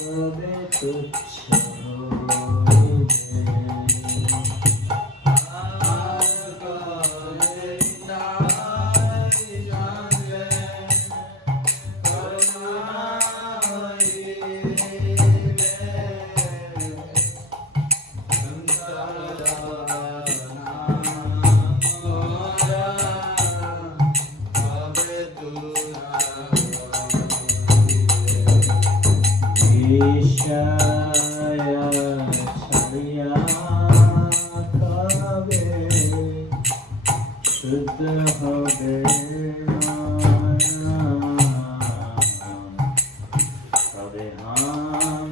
तबे तुच्छ होइबे। शुद्ध হবে তবে হাম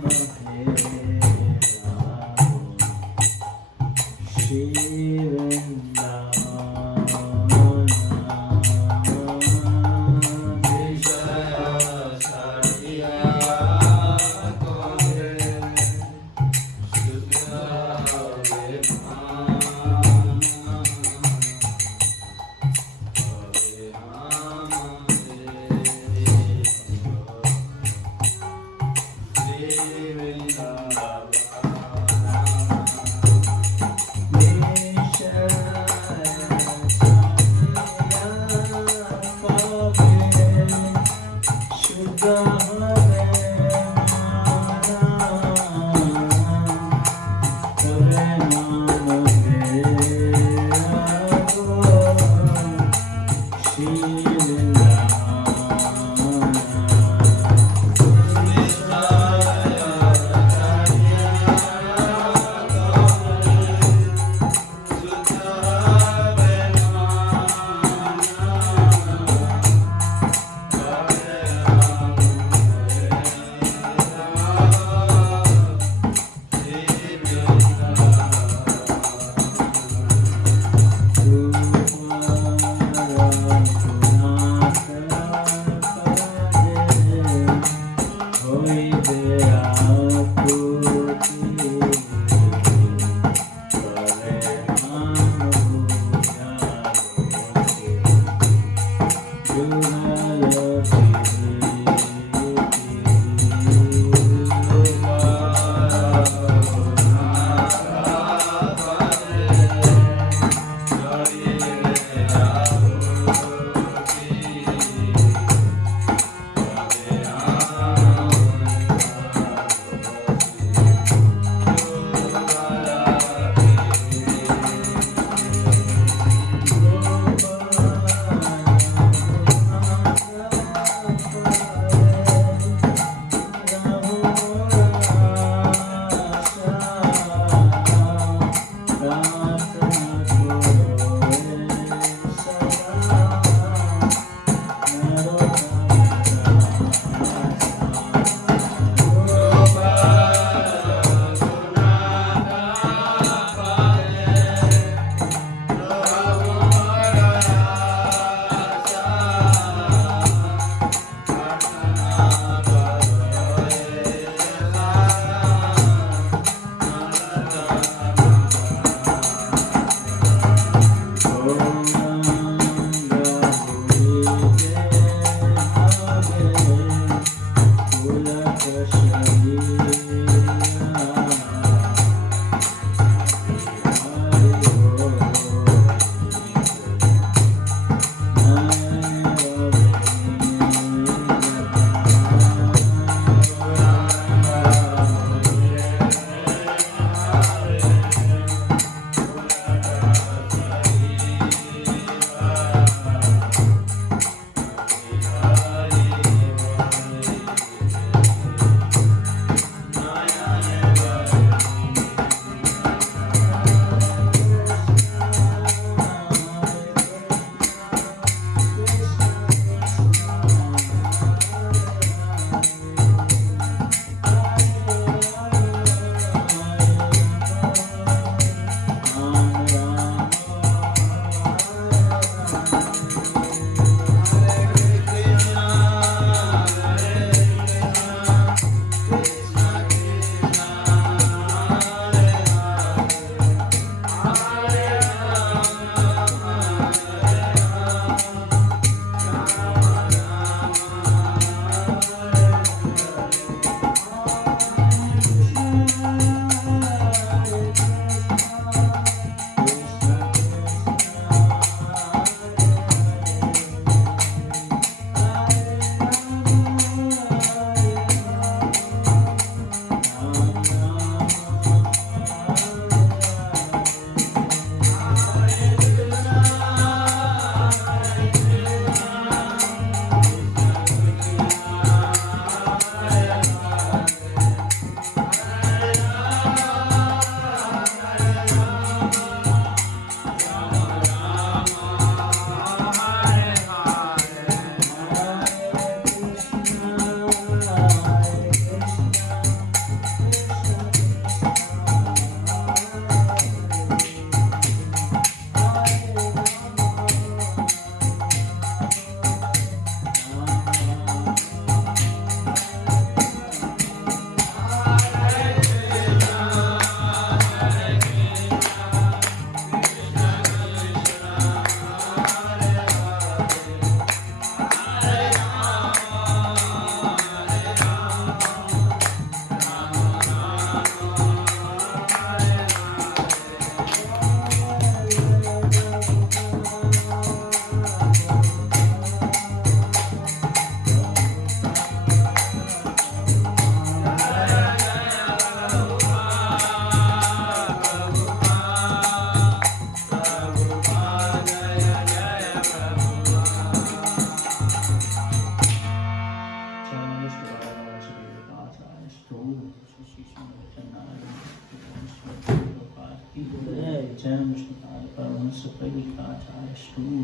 चैन विष्णुपाद परमहंस परिव्राजकाचार्य स्तूल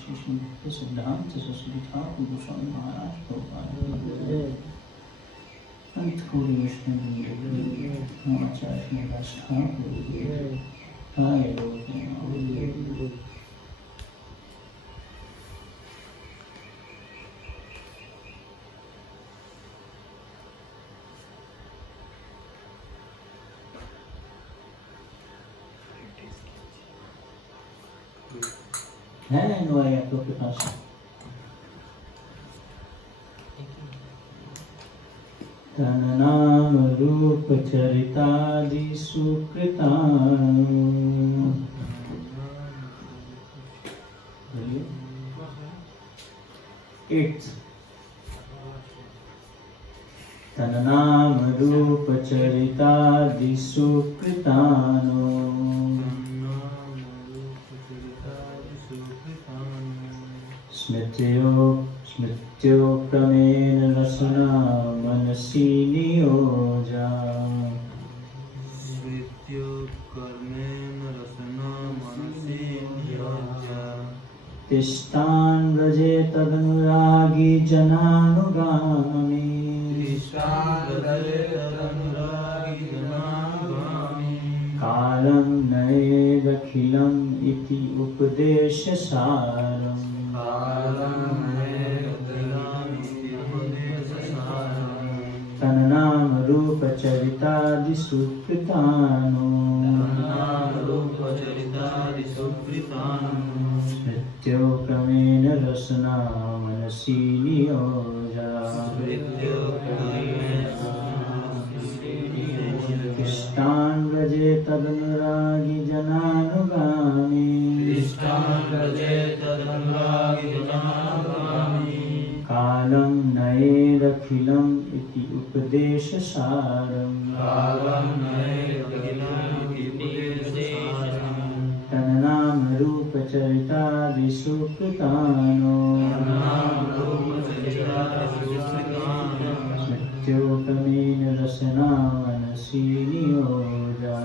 श्री भक्ति सिद्धांत सरस्वती ठाकुर गोस्वामी महाराज प्रभुपाद अंत कोटि वैष्णव आचार्य दास ठाकुर हाय लोग है अनुवाय आप लोग के पास तन नाम रूप चरितादि सुकृतानु तन नाम रूप चरितादि सुकृतानु स्मृत्योक्रमेण रसना मनसि नियोजा तिष्ठान् व्रजे तदनुरागी जनानुगामी कालं नयेदखिलम् इति उपदेशसारम् तन नाम रूप चरितादि सुकृतानु स्मृत्योक्रमेण रसना मनसि नियोजा तिष्ठान् व्रजे तदनुरागी जनानुगामी कालं नयेदखिलम् इति उपदेशसारम् तन नाम रूप चरितादि सुकृतानु स्मृत्योक्रमेण रसना मनसि नियोजा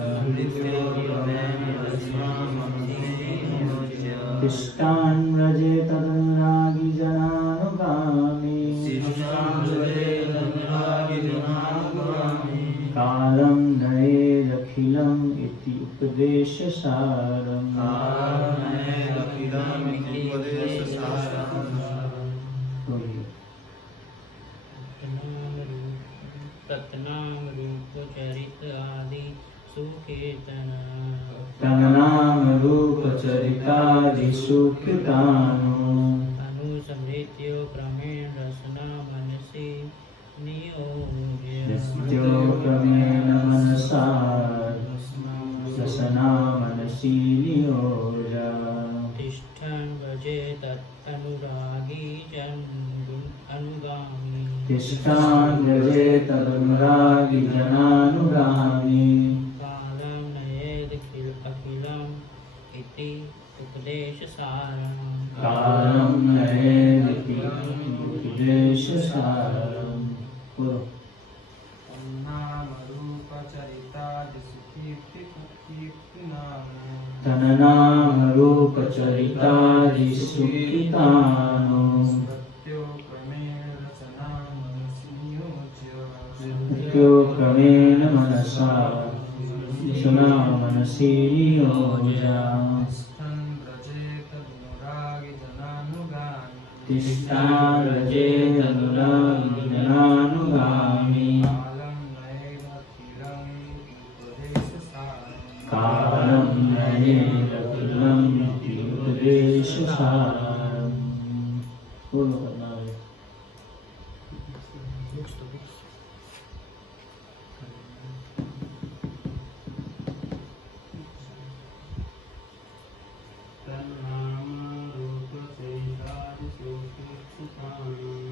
तिष्ठान् व्रजे तदनुरागी जनानुगामी कालं नयेदखिलम् इति उपदेशसारम् तन्नाम रूप चरित आदि सुकीर्तन तन नाम रूप चरितादि सुकृतानु अनुसमृत्यो क्रमेण रसना मनसि नियोज्य क्रमेण मनसा रसना मनसि नियोजा तिष्ठन् व्रजे तदनुरागी अनुगामी तिष्ठान् व्रजे तदनुरागी जनानुगामी कालं नयेदखिलम् इति उपदेशसारम् कालं नयेदखिलम् उपदेशसारम् तन नाम रूप चरितादि सुकृतानु स्मृत्योक्रमेण मनसा रसना मनसि नियोजा तिष्ठान् व्रजे तदनुरागी जनानुगामी कालं नयेदखिलम् इति उपदेशसारम्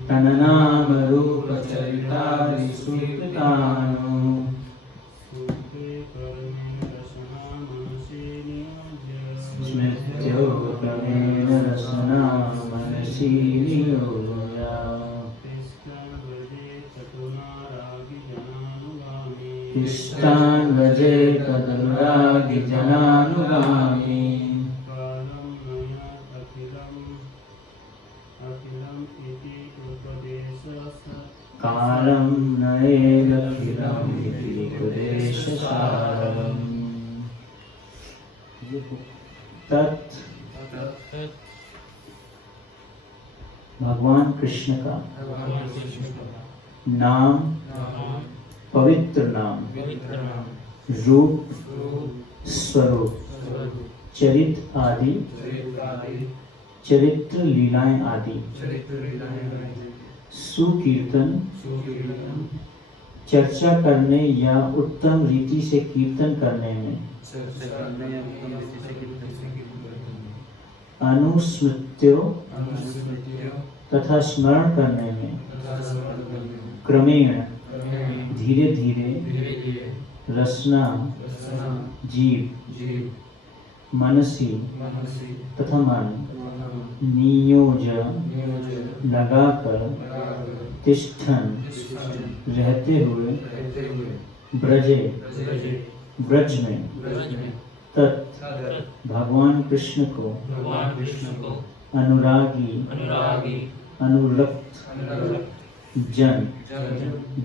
तन नाम रूप चरितादि सुकृतानु स्मृत्योक्रमेण रसना मनसि नियोजा तिष्ठान् व्रजेत तदनुरागी जनानुगामी कालं नयेदखिलम् इति उपदेशसारम् तत् भगवान कृष्ण का नाम, पवित्र नाम, रूप, स्वरूप, चरित्र आदि, चरित्र लीलाएं आदि, सुकीर्तन, चर्चा करने या उत्तम रीति से कीर्तन करने में, अनुस्मृत्यो तथा स्मरण करने में, क्रमेण धीरे धीरे, रसना जीव, मनसी तथा मन, नियोज लगाकर, तिष्ठन रहते हुए, ब्रजे ब्रज में, तत् भगवान कृष्ण को अनुरागी अनुरक्त जन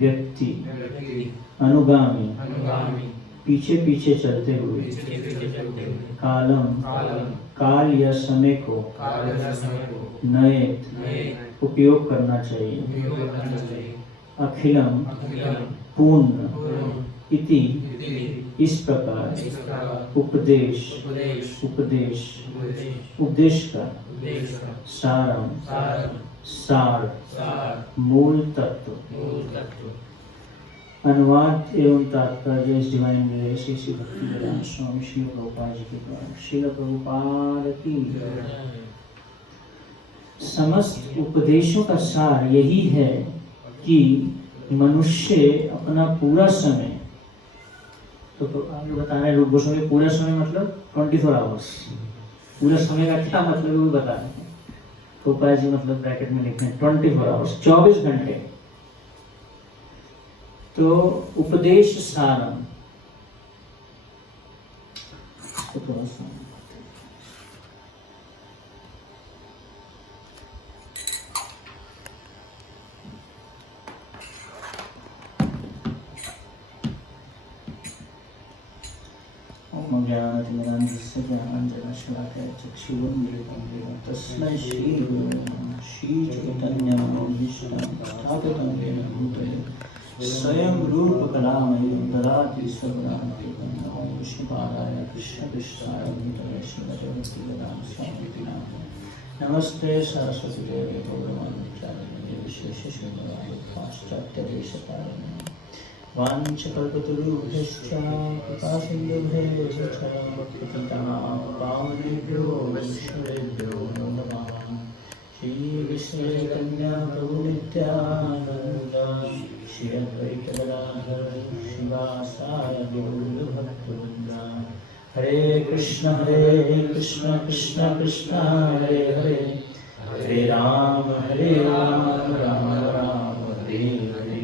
व्यक्ति अनुगामी पीछे पीछे चलते हुए, कालम काल या समय को नए उपयोग करना चाहिए, अखिलम पूर्ण इति इस प्रकार उपदेश उपदेश का सारम सार मूल तत्व। अनुवाद एवं तात्पर्य इस डिवाइन मिले श्री श्री भक्तिवेदांत स्वामी श्री प्रभुपाद जी के द्वारा। श्रील प्रभुपाद की समस्त उपदेशों का सार यही है कि मनुष्य अपना पूरा समय, तो आगे बता रहे हैं रूप गोस्वामी, पूरा समय मतलब 24 आवर्स। पूरा समय का क्या मतलब है वो बता रहे हैं गोपाल जी, मतलब ब्रैकेट में लिखते हैं 24 आवर्स, 24 घंटे। तो उपदेश सारम तो थोड़ा सा तस्मै श्री चैतन्यमनोभीष्टं स्वयं रूप कलामयी ददाति सर्वदानदेवं। नमो विष्णुपादाय कृष्ण कृष्णाय भूतले श्रीमते भक्तिवेदांत स्वामी नामिने। नमस्ते सरस्वती देवे गौरवाणि विशेषशून्यवाद पाश्चात्यदेशकारिणे। वाञ्छकल्पतरुभ्यश्च कृपासिन्धुभ्यश्च पतितानां पावनेभ्यो वैष्णवेभ्यो नमो नमः। श्रीविष्णुचैतन्य प्रभु नित्यानन्द श्री अद्वैत गदाधर श्रीवासादि गौरभक्तवृन्द। हरे कृष्ण कृष्ण कृष्ण हरे हरे, हरे राम राम राम हरे हरे।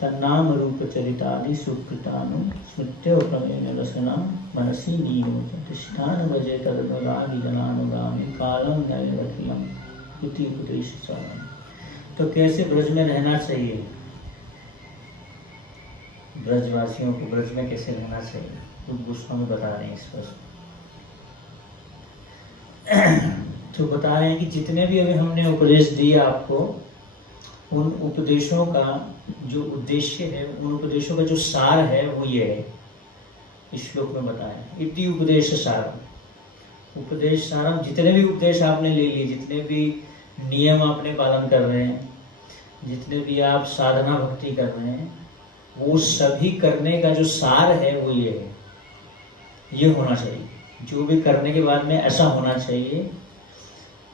तन्नाम रूप चरितादि सुकृतानु स्मृत्यो क्रमेण रसना मनसि नियोज तिष्ठान भजे तदनुरागी जनानुगामी कालम न्यायवकीलम इति उपदेशसारम्। तो कैसे ब्रज में रहना चाहिए, ब्रजवासियों को ब्रज में कैसे रहना चाहिए, तो गोस्वामी बता रहे हैं इस पर। तो बता रहे हैं कि जितने भी अभी हमने उपदेश दिए आपको, उन उपदेशों का जो उद्देश्य है, उन उपदेशों का जो सार है वो ये है, इस श्लोक में बताया। इति उपदेश सारम, उपदेश सारम, जितने भी उपदेश आपने ले लिए, जितने भी नियम आपने पालन कर रहे हैं, जितने भी आप साधना भक्ति कर रहे हैं, वो सभी करने का जो सार है वो ये है, ये होना चाहिए। जो भी करने के बाद में ऐसा होना चाहिए,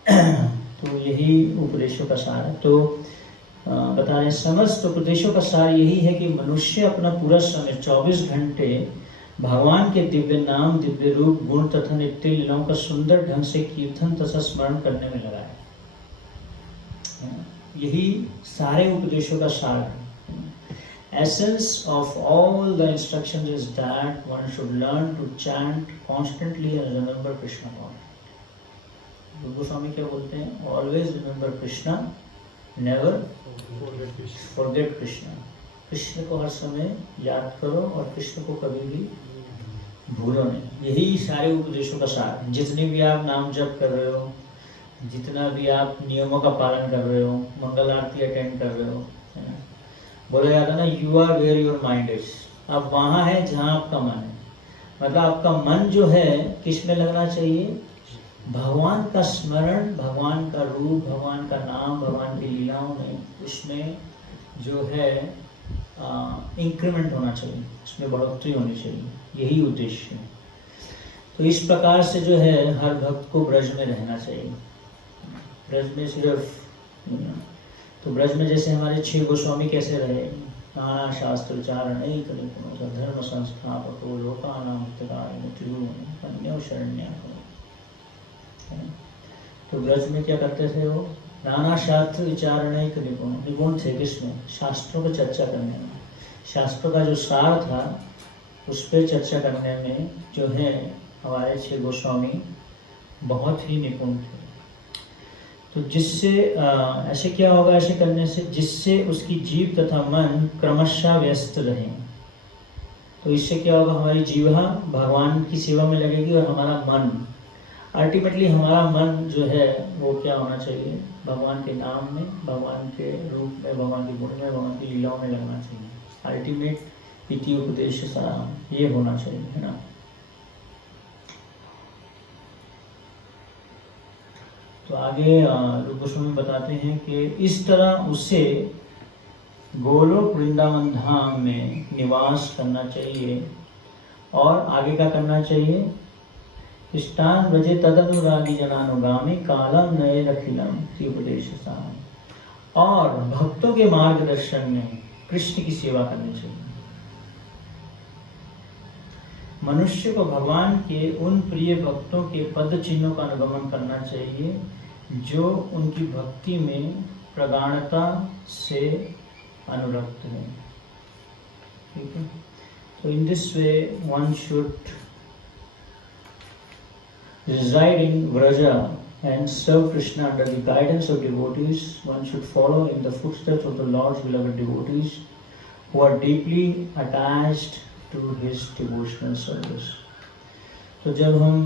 तो यही उपदेशों का सार है। तो बता रहे समस्त उपदेशों का सार यही है कि मनुष्य अपना पूरा समय 24 घंटे भगवान के दिव्य नाम, दिव्य रूप, गुण तथा नित्य लीलाओं का सुंदर ढंग से कीर्तन तथा स्मरण करने में लगाए। यही सारे उपदेशों का सार है। Essence of all the instructions is that one should learn to chant constantly and remember Krishna consciously. Goswami क्या बोलते हैं? Always remember Krishna, never forget Krishna. Krishna को हर समय याद करो और कृष्ण को कभी भी भूलो नहीं। यही सारे उपदेशों का सार है। जितने भी आप नाम जप कर रहे हो, जितना भी आप नियमों का पालन कर रहे हो, मंगल आरती अटेंड कर रहे हो, है ना, बोला जाता ना, you are where your mind is. आप वहाँ है जहाँ आपका मन है। मतलब आपका मन जो है किस में लगना चाहिए? भगवान का स्मरण, भगवान का रूप, भगवान का नाम, भगवान की लीलाओं में, उसमें जो है इंक्रीमेंट होना चाहिए, उसमें बढ़ोतरी होनी चाहिए। यही उद्देश्य है। तो इस प्रकार से जो है हर भक्त को ब्रज में रहना चाहिए। ब्रज में सिर्फ, तो ब्रज में जैसे हमारे 6 गोस्वामी कैसे रहे? नाना शास्त्र विचारण धर्म संस्थापको लोकानां हितकारिणो शरण्यागमो। तो ब्रज में क्या करते थे वो? नाना शास्त्र विचारण निपुण थे। किसमें? शास्त्रों पर चर्चा करने में। शास्त्रों का जो सार था उस पर चर्चा करने में जो है हमारे 6 गोस्वामी बहुत ही निपुण थे। तो जिससे ऐसे क्या होगा? ऐसे करने से जिससे उसकी जीव तथा मन क्रमशः व्यस्त रहें। तो इससे क्या होगा? हमारी जीवा भगवान की सेवा में लगेगी और हमारा मन, अल्टीमेटली हमारा मन जो है वो क्या होना चाहिए? भगवान के नाम में, भगवान के रूप में, भगवान के गुण में, भगवान की लीलाओं में लगना चाहिए। अल्टीमेट इति उपदेश सार ये होना चाहिए, है ना। तो आगे रूप गोस्वामी बताते हैं कि इस तरह उसे गोलोक वृंदावन धाम में निवास करना चाहिए। और आगे क्या करना चाहिए? इष्टान व्रजे तदनुरागी जनानुगामी कालम नये अखिलम की उपदेश सार। और भक्तों के मार्गदर्शन में कृष्ण की सेवा करनी चाहिए। मनुष्य को भगवान के उन प्रिय भक्तों के पद चिन्हों का अनुगमन करना चाहिए जो उनकी भक्ति में प्रगाढ़ता से अनुरक्त है। ठीक है। तो in this way one should reside in Vraja and serve Krishna under the guidance of devotees. One should follow in the footsteps of the Lord's beloved devotees who are deeply attached to his devotional service. तो जब हम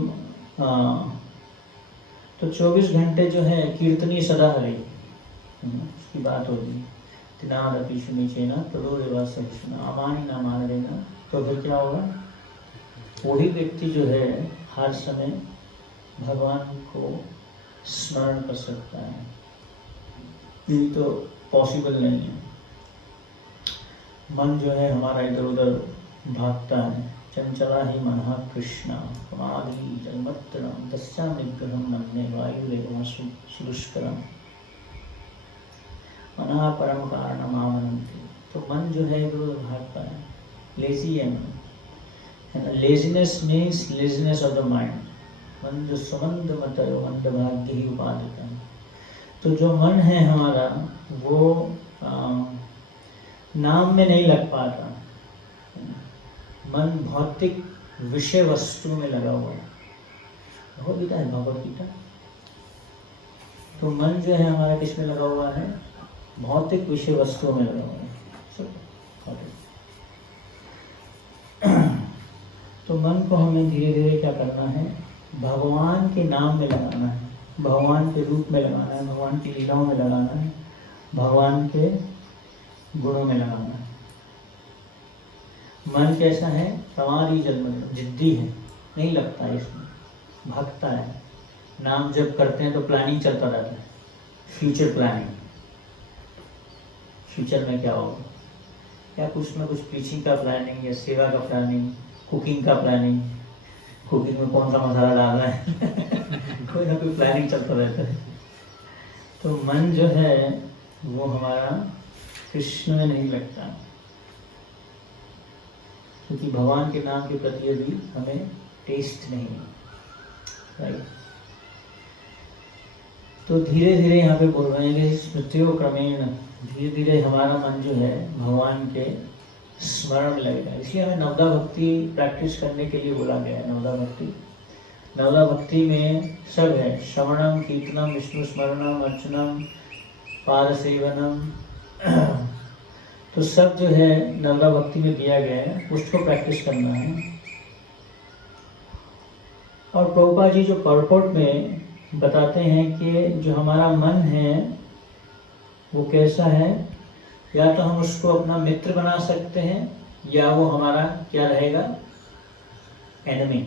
तो 24 घंटे जो है कीर्तनी सदा हरि, उसकी बात होगी। तिनादपि सुनिचेना तदोदेवा सहिष्णुना अमानि न मानरेना। तो फिर क्या होगा? वही व्यक्ति जो है हर समय भगवान को स्मरण कर सकता है। ये तो पॉसिबल नहीं है। मन जो है हमारा इधर उधर भागता है। चंचला ही मनः कृष्ण समाधि जन्मत्रम दस्या निग्रहम नन्हे वायुरेव सुदुष्करम मनः परम कारणम आमनन्ति। तो मन जो है इधर उधर भागता है, लेजी है मन। Laziness means laziness of the mind. मन जो सुमंद मत मंद भाग्य ही उपाधित है। तो जो मन है हमारा वो नाम में नहीं लग पाता। मन भौतिक विषय वस्तु में लगा हुआ है। भगवद्गीता है, भगवद्गीता। तो मन जो है हमारा किस में लगा हुआ है? भौतिक विषय वस्तुओं में लगा हुआ है। तो मन को हमें धीरे धीरे क्या करना है? भगवान के नाम में लगाना है, भगवान के रूप में लगाना है, भगवान की लीलाओं में लगाना है, भगवान के गुणों में लगाना है। मन कैसा है? प्रमादी जन्म, जिद्दी है, नहीं लगता है इसमें, भागता है। नाम जब करते हैं तो प्लानिंग चलता रहता है, फ्यूचर प्लानिंग। फ्यूचर में क्या होगा? या कुछ ना कुछ टीचिंग का प्लानिंग, या सेवा का प्लानिंग, कुकिंग का प्लानिंग, कुकिंग में कौन सा मसाला डालना है कोई ना कोई प्लानिंग चलता रहता है। तो मन जो है वो हमारा कृष्ण में नहीं लगता, क्योंकि भगवान के नाम के प्रति अभी हमें टेस्ट नहीं है, राइट। तो धीरे धीरे यहाँ पे बोल रहे हैं कि स्मृतियों क्रमेण धीरे धीरे हमारा मन जो है भगवान के स्मरण में लगेगा। इसलिए हमें नवदा भक्ति प्रैक्टिस करने के लिए बोला गया है। नवदा भक्ति में सब है, श्रवणम, कीर्तनम, विष्णु स्मरणम, अर्चनम, पाद सेवनम, तो सब जो है नवदा भक्ति में दिया गया है, उसको प्रैक्टिस करना है। और प्रभुपाद जी जो परपोर्ट में बताते हैं कि जो हमारा मन है वो कैसा है, या तो हम उसको अपना मित्र बना सकते हैं या वो हमारा क्या रहेगा, एनिमी,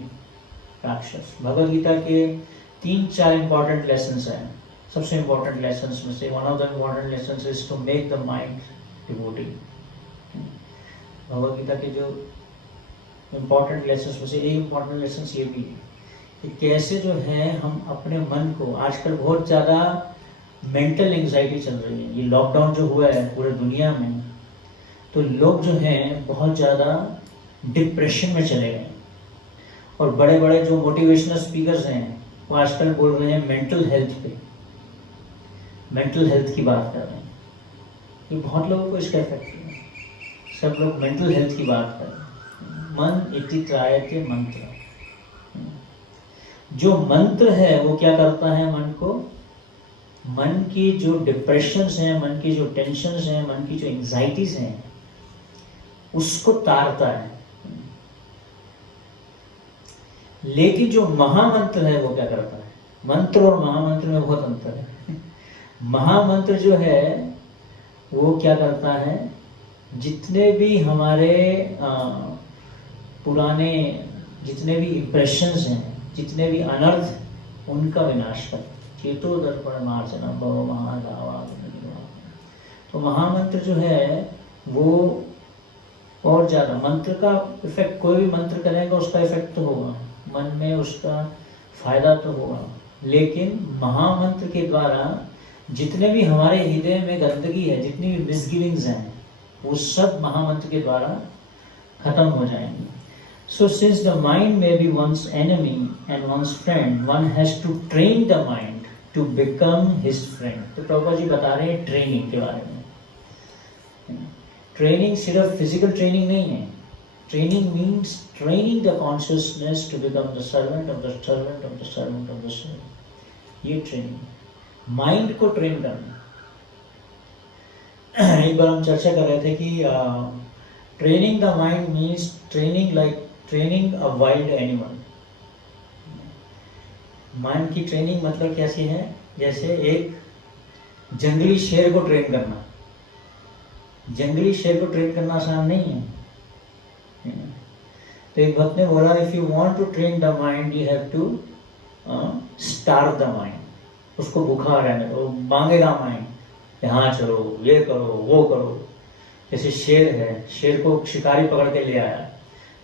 राक्षस। भगवद गीता के 3-4 इंपॉर्टेंट लेसन्स हैं। सबसे इंपॉर्टेंट लेसन्स में से one of the important lessons is to make the mind devotee. Bhagavad Gita के जो इंपॉर्टेंट लेसन्स में से एक इंपॉर्टेंट लेसन्स ये भी है कि कैसे जो है हम अपने मन को, आजकल बहुत ज़्यादा मेंटल एंग्जाइटी चल रही है, ये लॉकडाउन जो हुआ है पूरे दुनिया में, तो लोग जो हैं बहुत ज़्यादा डिप्रेशन में चले गए। और बड़े बड़े जो मोटिवेशनल स्पीकर्स हैं वो आजकल बोल रहे हैं मेंटल हेल्थ पे, मेंटल हेल्थ की बात कर रहे हैं। ये बहुत लोगों को इसका इफेक्ट है, सब लोग मेंटल हेल्थ की बात कर रहे हैं। मन इति त्रायते मंत्र, जो मंत्र है वो क्या करता है मन को, मन की जो डिप्रेशंस हैं, मन की जो टेंशन्स हैं, मन की जो एंग्जाइटीज हैं, उसको तारता है। लेकिन जो महामंत्र है वो क्या करता है, मंत्र और महामंत्र में बहुत अंतर है। महामंत्र जो है वो क्या करता है, जितने भी हमारे पुराने जितने भी इंप्रेशंस हैं, जितने भी अनर्थ, उनका विनाश करता है। चेतो दर्पण मार्जनम भव महादावा। तो महामंत्र जो है वो और ज़्यादा, मंत्र का इफेक्ट, कोई भी मंत्र करेगा उसका इफेक्ट तो होगा, मन में उसका फायदा तो होगा, लेकिन महामंत्र के द्वारा जितने भी हमारे हृदय में गंदगी है, जितनी भी मिसगिविंग्स हैं, वो सब महामंत्र के द्वारा खत्म हो जाएंगी। So since the mind may be one's enemy and one's friend, one has to train the mind to become his friend. तो प्रभुपाद जी बता रहे हैं ट्रेनिंग के बारे में। ट्रेनिंग सिर्फ फिजिकल ट्रेनिंग नहीं है, training means training the consciousness to become the servant of the servant of the servant of the servant. ये ट्रेनिंग, माइंड को ट्रेन करना। एक बार हम चर्चा कर रहे थे कि training the mind means training like training a wild animal. Mind की ट्रेनिंग मतलब कैसी है, जैसे एक जंगली शेर को ट्रेन करना। जंगली शेर को ट्रेन करना आसान नहीं है। तो एक भक्त ने बोला, if you want to train the mind you have to starve the mind. उसको भूखा रहने दो, मांगेगा माइंड, यहाँ चलो, ये करो, वो करो। जैसे शेर है, शेर को शिकारी पकड़ के ले आया,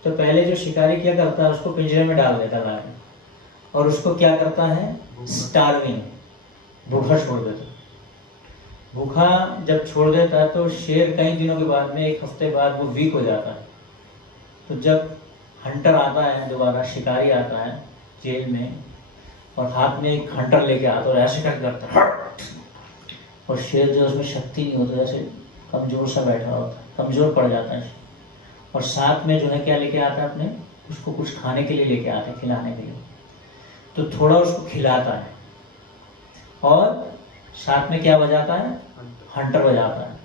तो पहले जो शिकारी क्या करता है, उसको पिंजरे में डाल देता है और उसको क्या करता है, स्टार्विंग, भूखा छोड़ देता। भूखा जब छोड़ देता है तो शेर कई दिनों के बाद में, 1 हफ्ते बाद वो वीक हो जाता है। तो जब हंटर आता है, दोबारा शिकारी आता है जेल में, और हाथ में एक हंटर लेके आता है और ऐसे करता है, और शेर जो उसमें शक्ति नहीं होती, जैसे कमजोर सा बैठा होता है, कमजोर पड़ जाता है। और साथ में जो है क्या लेके आता है, अपने उसको कुछ खाने के लिए लेके आता है, खिलाने के लिए। तो थोड़ा उसको खिलाता है और साथ में क्या बजाता है, हंटर बजाता है।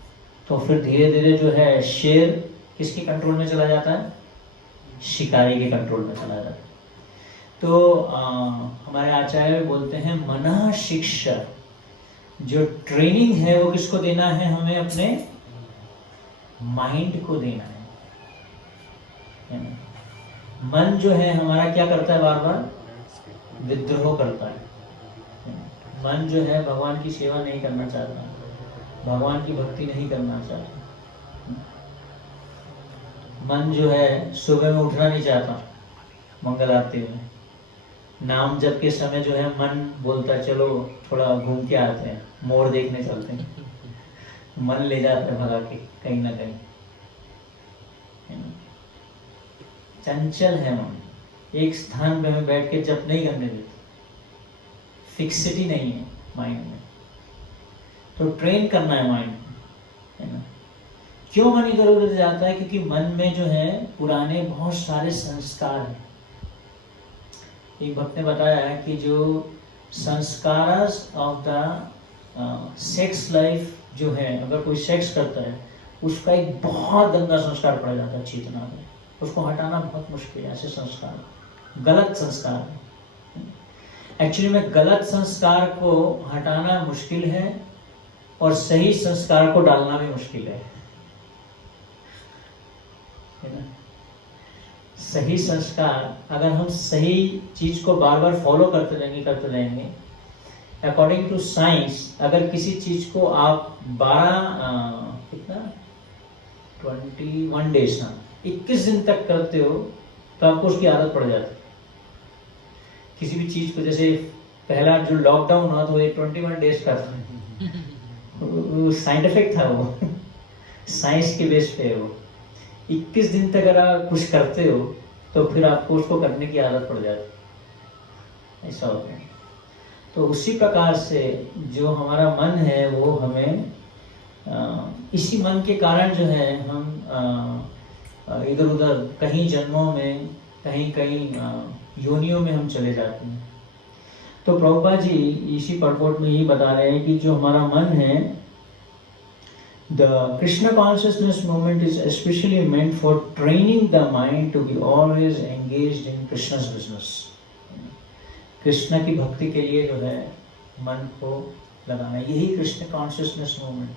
तो फिर धीरे धीरे जो है शेर किसके कंट्रोल में चला जाता है, शिकारी के कंट्रोल में चला जाता है। तो हमारे आचार्य बोलते हैं, मना शिक्षा, जो ट्रेनिंग है वो किसको देना है, हमें अपने माइंड को देना है। मन जो है हमारा क्या करता है, बार बार विद्रोह करता है। मन जो है भगवान की सेवा नहीं करना चाहता, भगवान की भक्ति नहीं करना चाहता। मन जो है सुबह में उठना नहीं चाहता, मंगल आरती में नाम जप के समय जो है मन बोलता है, चलो थोड़ा घूम के आते हैं, मोर देखने चलते हैं। मन ले जाता है भगा के कहीं ना कहीं। चंचल है मन, एक स्थान पे हमें बैठ के जप नहीं करने देते, फिक्सिटी नहीं है माइंड में। तो ट्रेन करना है माइंड, है ना। क्यों मन इधर उधर जाता है? क्योंकि मन में जो है पुराने बहुत सारे संस्कार हैं। एक भक्त ने बताया है कि जो संस्कार ऑफ द सेक्स लाइफ जो है, अगर कोई सेक्स करता है उसका एक बहुत गंदा संस्कार पड़ जाता है चेतना में, उसको हटाना बहुत मुश्किल है। ऐसे संस्कार गलत संस्कार है। एक्चुअली में गलत संस्कार को हटाना मुश्किल है और सही संस्कार को डालना भी मुश्किल है ना। सही संस्कार, अगर हम सही चीज को बार बार फॉलो करते रहेंगे अकॉर्डिंग टू साइंस, अगर किसी चीज को आप 21 डेज 21 दिन तक करते हो तो आपको उसकी आदत पड़ जाती है। किसी भी चीज को, जैसे पहला जो लॉकडाउन हुआ तो ये 21 डेज का था, साइंटिफिक था वो साइंस के बेस पे वो 21 दिन तक अगर आप कुछ करते हो तो फिर आपको उसको करने की आदत पड़ जाती है, ऐसा होता है। तो उसी प्रकार से जो हमारा मन है वो हमें इसी मन के कारण जो है हम इधर उधर कहीं जन्मों में कहीं योनियों में हम चले जाते हैं। तो प्रभुपाद जी इसी परपोर्ट में यही बता रहे हैं कि जो हमारा मन है, the Krishna consciousness movement is especially meant for training the mind to be always engaged in Krishna's business. Krishna की भक्ति के लिए जो है मन को लगाना, यही कृष्ण कॉन्शियसनेस मूवमेंट,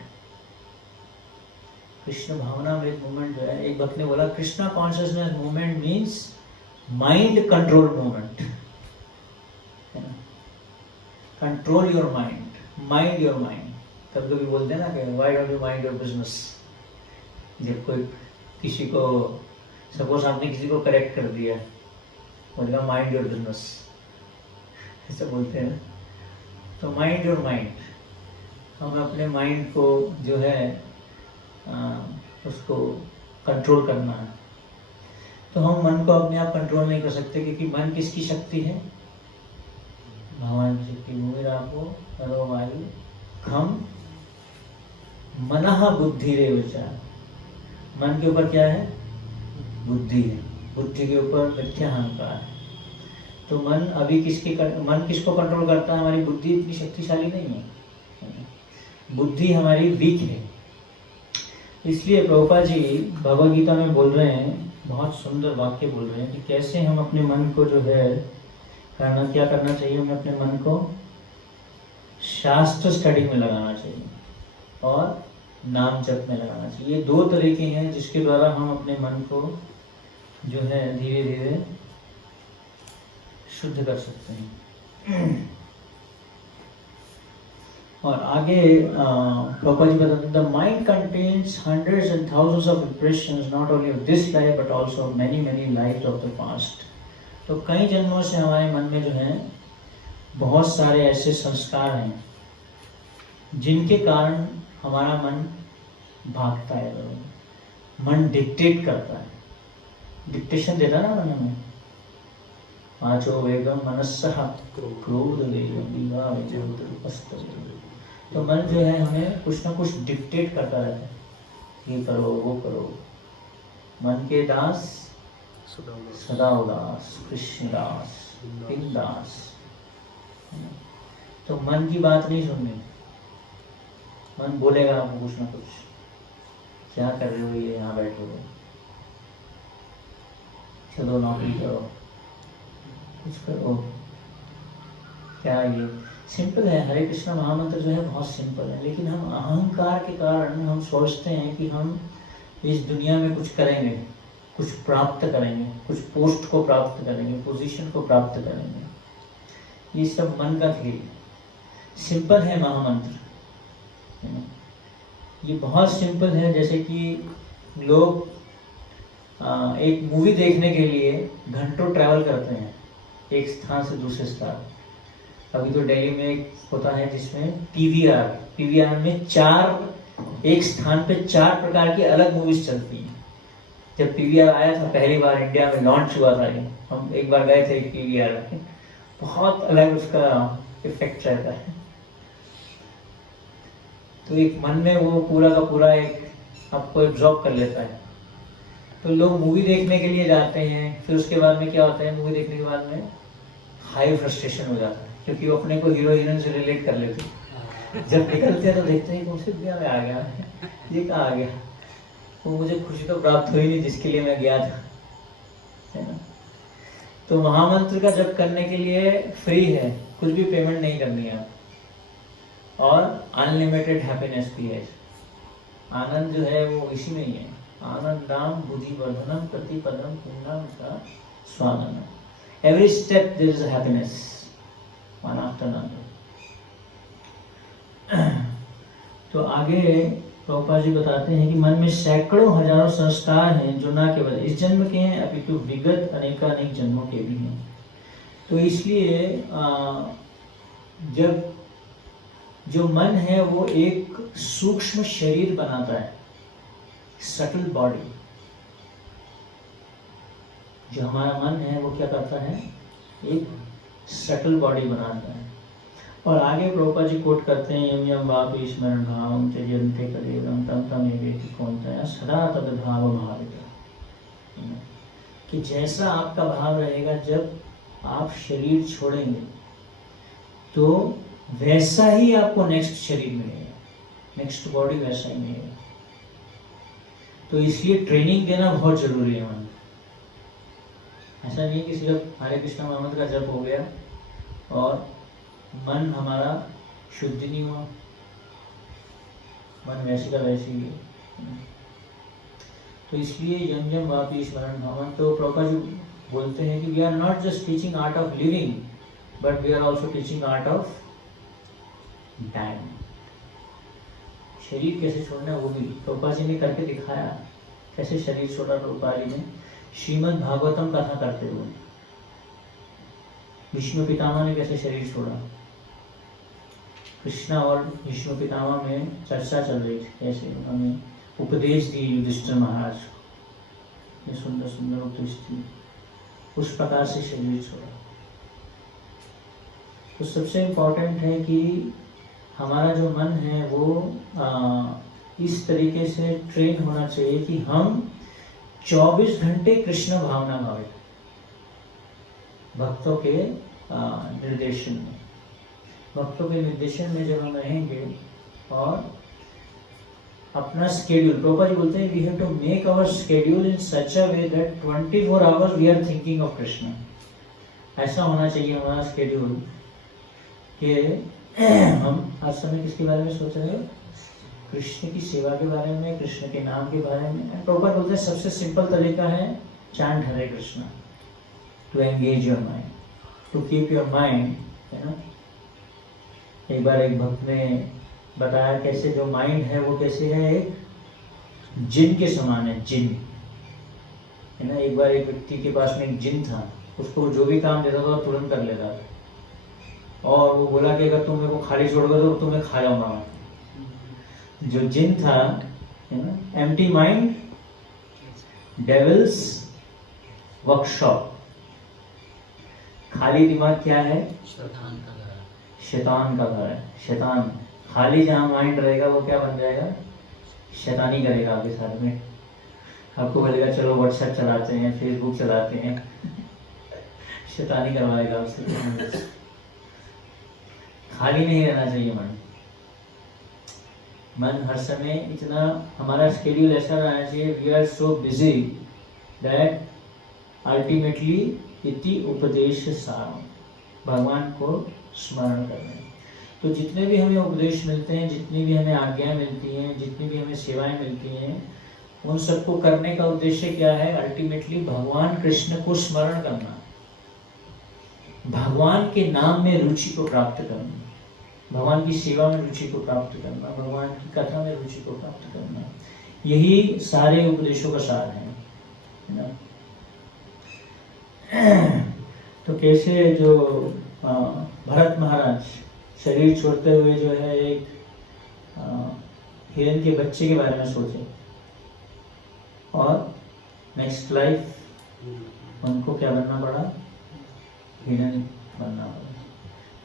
कृष्ण भावनामृत मूवमेंट जो है। एक भक्त ने बोला Krishna consciousness movement means mind control movement, control your mind, mind your mind. कभी कभी बोलते हैं ना कि why don't you mind your business. जब कोई किसी को, सपोज आपने किसी को करेक्ट कर दिया, बोलेगा माइंड योर बिजनेस, ऐसा बोलते हैं। तो माइंड योर माइंड, हमें अपने माइंड को जो है उसको कंट्रोल करना है। तो हम मन को अपने आप कंट्रोल नहीं कर सकते, क्योंकि मन किसकी शक्ति है? भगवान की शक्ति। भूमिरापो नरो वायु खम मनः बुद्धि रे विचार। मन के ऊपर क्या है? बुद्धि है, बुद्धि के ऊपर मिथ्या अहंकार है। तो मन अभी मन किसको कंट्रोल करता है? हमारी बुद्धि इतनी शक्तिशाली नहीं है, बुद्धि हमारी वीक है। इसलिए प्रभुपाद जी भगवद गीता में बोल रहे हैं, बहुत सुंदर वाक्य बोल रहे हैं कि कैसे हम अपने मन को जो है क्या करना चाहिए? हमें अपने मन को शास्त्र स्टडी में लगाना चाहिए और नाम जप में लगाना चाहिए। ये दो तरीके हैं जिसके द्वारा हम अपने मन को जो है धीरे धीरे शुद्ध कर सकते हैं। और आगे प्रभुपाद जी बताते हैं, the mind contains hundreds and thousands of impressions not only of this life but also of many many lifes of the past. तो कई जन्मों से हमारे मन में जो है बहुत सारे ऐसे संस्कार हैं जिनके कारण हमारा मन भागता है, मन डिक्टेट करता है, डिक्टेशन देता है ना मन में। आचो वेगम मनस्सह क्रोध वेगम विवाह। तो मन जो है हमें कुछ ना कुछ डिक्टेट करता रहता है, ये करो वो करो। मन के दास सदा उदास, कृष्णदास बिंदास। तो मन की बात नहीं सुननी, मन बोलेगा आपको कुछ ना कुछ, क्या कर रहे हो ये यहाँ बैठे हो, चलो नौकरी करो, कुछ करो। क्या ये सिंपल है? हरे कृष्णा महामंत्र जो है बहुत सिंपल है, लेकिन हम अहंकार के कारण हम सोचते हैं कि हम इस दुनिया में कुछ करेंगे, कुछ प्राप्त करेंगे, कुछ पोस्ट को प्राप्त करेंगे, पोजीशन को प्राप्त करेंगे। ये सब मन का खेल। सिंपल है महामंत्र, ये बहुत सिंपल है। जैसे कि लोग एक मूवी देखने के लिए घंटों ट्रैवल करते हैं एक स्थान से दूसरे स्थान। अभी तो दिल्ली में एक होता है जिसमें पीवीआर में एक स्थान पे 4 प्रकार की अलग मूवीज चलती हैं। जब पीवीआर आया था पहली बार इंडिया में लॉन्च हुआ था, ये हम एक बार गए थे पीवीआर में, बहुत अलग उसका इफेक्ट रहता है। तो एक मन में वो पूरा का पूरा एक आपको एब्जॉर्ब कर लेता है। तो लोग मूवी देखने के लिए जाते हैं, फिर उसके बाद में क्या होता है, मूवी देखने के बाद में हाई फ्रस्ट्रेशन हो जाता है, क्योंकि वो अपने को हीरो हीरोइन से रिलेट कर लेते हैं। जब निकलते हैं तो देखते हैं कौन से दुनिया में आ गया, ये कहाँ आ गया, वो मुझे खुशी तो प्राप्त हुई नहीं जिसके लिए मैं गया था, है ना। तो महामंत्र का जप करने के लिए फ्री है, कुछ भी पेमेंट नहीं करनी है, और अनलिमिटेड हैप्पीनेस भी है। आनंद जो है वो इसी में ही है। आनंदाम बुद्धि वर्धनम प्रतिपदम पुण्यम का स्वानंदम। Every step there is a happiness, one after another. तो आगे प्रभुपाद जी बताते हैं कि मन में सैकड़ों हजारों संस्कार हैं जो ना केवल इस जन्म के हैं अपितु विगत अनेकानेक जन्मों के भी हैं। तो इसलिए जब जो मन है वो एक सूक्ष्म शरीर बनाता है, सटल बॉडी। जो हमारा मन है वो क्या करता है, एक सटल बॉडी बनाता है। और आगे प्रभुपाद जी कोट करते हैं, यम यम वापि स्मरण भावम त्यजन्ते कलेवरम तम तम एवेति कौन्तेय सदा तद भाव भाविता। कि जैसा आपका भाव रहेगा जब आप शरीर छोड़ेंगे तो वैसा ही आपको नेक्स्ट शरीर मिलेगा, नेक्स्ट बॉडी वैसा ही मिलेगा। तो इसलिए ट्रेनिंग देना बहुत जरूरी है। मन ऐसा नहीं कि सिर्फ हरे कृष्ण महामंत्र का जप हो गया और मन हमारा शुद्ध नहीं हुआ, मन वैसे का वैसे ही है। तो इसलिए यम यम वापि स्मरण भावम। तो प्रभुपाद जी बोलते हैं कि we are not just teaching art of living but we are also teaching art of dying. शरीर कैसे छोड़ना है वो भी प्रभुपाद जी ने करके दिखाया। कैसे शरीर छोड़ा प्रभुपाद जी ने, श्रीमद् भागवतम कथा करते हुए। विष्णु पितामह ने कैसे शरीर छोड़ा, कृष्णा और विष्णु पितामह में चर्चा चल रही थी, कैसे उन्होंने उपदेश दी युधिष्ठिर महाराज को, ये सुंदर सुंदर उपदेश दी, उस प्रकार से शरीर छोड़ा। तो सबसे इम्पोर्टेंट है कि हमारा जो मन है वो इस तरीके से ट्रेन होना चाहिए कि हम 24 घंटे कृष्ण भावना भावे, भक्तों के निर्देशन में। भक्तों के निर्देशन में जब हम रहेंगे और अपना स्केड्यूल, प्रभुपाद जी बोलते हैं we have to make our schedule in such a way that 24 hours we are thinking of Krishna. ऐसा होना चाहिए हमारा स्केड्यूल कि हम हर समय किसके बारे में सोच रहे हैं, कृष्ण की सेवा के बारे में, कृष्ण के नाम के बारे में। प्रभुपाद बोलते हैं सबसे सिंपल तरीका है chant Hare Krishna, to engage your mind, to keep your mind, है ना। एक बार एक भक्त ने बताया कैसे जो माइंड है वो कैसे है, एक जिन के समान है, जिन, है ना। एक बार एक व्यक्ति के पास में एक जिन था, उसको जो भी काम देता था तुरंत कर लेता था, और वो बोला कि अगर तुम मेरे को खाली छोड़ोगे तो तुम्हें खा जाऊंगा। जो जिन था, है ना, एम्प्टी माइंड डेविल्स वर्कशॉप। खाली दिमाग क्या है, शैतान का घर है, शैतान का घर है। शैतान खाली जहाँ माइंड रहेगा वो क्या बन जाएगा, शैतानी करेगा आपके साथ में। आपको बोलेगा चलो व्हाट्सएप चलाते हैं, फेसबुक चलाते हैं, शैतानी करवाएगा आपसे। खाली नहीं रहना चाहिए मन। मन हर समय इतना, हमारा शेड्यूल ऐसा रहना चाहिए, we are so busy that ultimately इति उपदेश सारम, भगवान को स्मरण करना। तो जितने भी हमें उपदेश मिलते हैं, जितनी भी हमें आज्ञाएं मिलती हैं, जितनी भी हमें सेवाएं मिलती हैं, उन सबको करने का उद्देश्य क्या है, अल्टीमेटली भगवान कृष्ण को स्मरण करना, भगवान के नाम में रुचि को प्राप्त करना, भगवान की सेवा में रुचि को प्राप्त करना, भगवान की कथा में रुचि को प्राप्त करना। यही सारे उपदेशों का सार है ना। तो कैसे जो भरत महाराज शरीर छोड़ते हुए जो है एक हिरन के बच्चे के बारे में सोचे, और नेक्स्ट लाइफ उनको क्या बनना पड़ा, हिरन बनना पड़ा।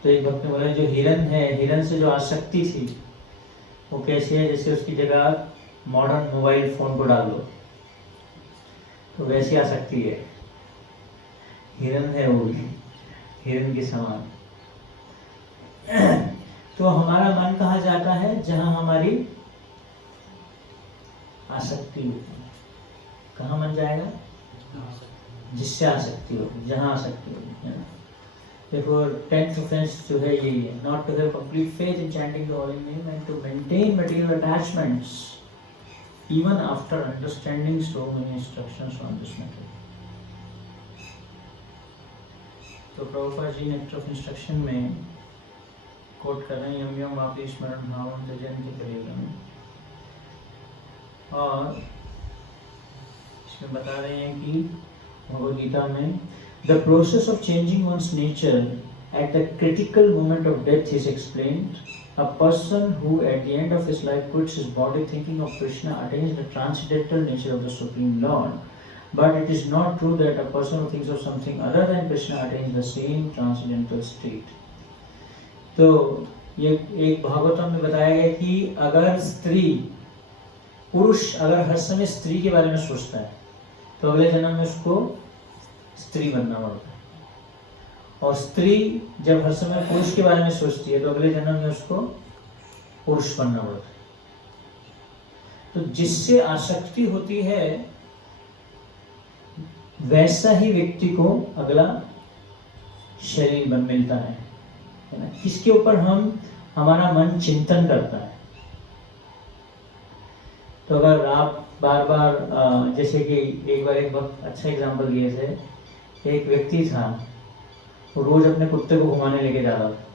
तो एक भक्त ने बोला जो हिरन है, हिरन से जो आसक्ति थी वो कैसी है, जैसे उसकी जगह मॉडर्न मोबाइल फ़ोन को डाल दो तो वैसी आसक्ति है। हिरन है वो भी, हिरन के समान। तो हमारा मन कहाँ जाता है? जहाँ हमारी आसक्ति होती है। कहाँ मन जाएगा? जिससे आसक्ति होगी, जहाँ आसक्ति होगी, है ना। Therefore, 10th offense जो है यही है, not to have complete faith in chanting the holy name and to maintain material attachments even after understanding so many instructions on this matter. तो Prabhupada ji nectar of instruction में कोट कर रहे हैं, यम यम वापी स्मरण भावम त्यजन्ति कलेवरम, और इसमें बता रहे हैं कि भगवद गीता में the process of changing one's nature at the critical moment of death is explained. A person who at the end of his life puts his body thinking of Krishna attains the transcendental nature of the Supreme Lord. But it is not true that a person who thinks of something other than Krishna attains the same transcendental state. तो ये एक भागवतम में बताया गया कि अगर पुरुष अगर हर समय स्त्री के बारे में सोचता है तो अगले जन्म में उसको स्त्री बनना पड़ता है, और स्त्री जब हर समय पुरुष के बारे में सोचती है तो अगले जन्म में उसको पुरुष बनना पड़ता है। तो जिससे आसक्ति होती है वैसा ही व्यक्ति को अगला शरीर बन मिलता है ना। किसके ऊपर हमारा मन चिंतन करता है। तो अगर आप बार बार जैसे कि एक बार एक बहुत अच्छा एग्जांपल दिए थे, एक व्यक्ति था, वो रोज अपने कुत्ते को घुमाने लेके जा रहा था,